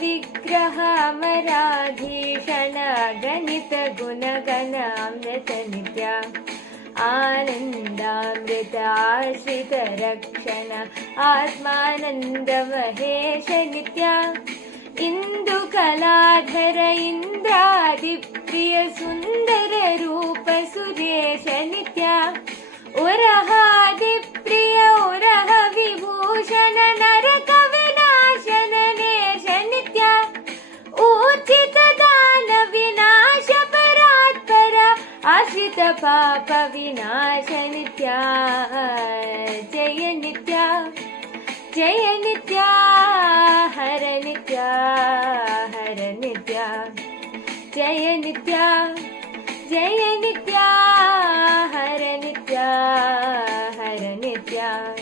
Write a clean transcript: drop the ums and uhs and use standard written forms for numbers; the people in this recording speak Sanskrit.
विग्रह अमराधीषण गणित गुणगण अमृत नित्या आनन्दामृत आश्रित रक्षण आत्मानन्द महेश नित्या इंदु कलाधर इंद्रादिप्रिय सुंदर रूप सुरेश नित्या उरहादिप्रिय उरह विभूषण नरक विनाशन नेश नित्या ऊर्जित दान विनाश परात्पर आश्रित पाप विनाश नित्या जय नित्या जय नित्या हर नित्या हर नित्या जय नित्या जय नित्या हर नित्या हर नित्या।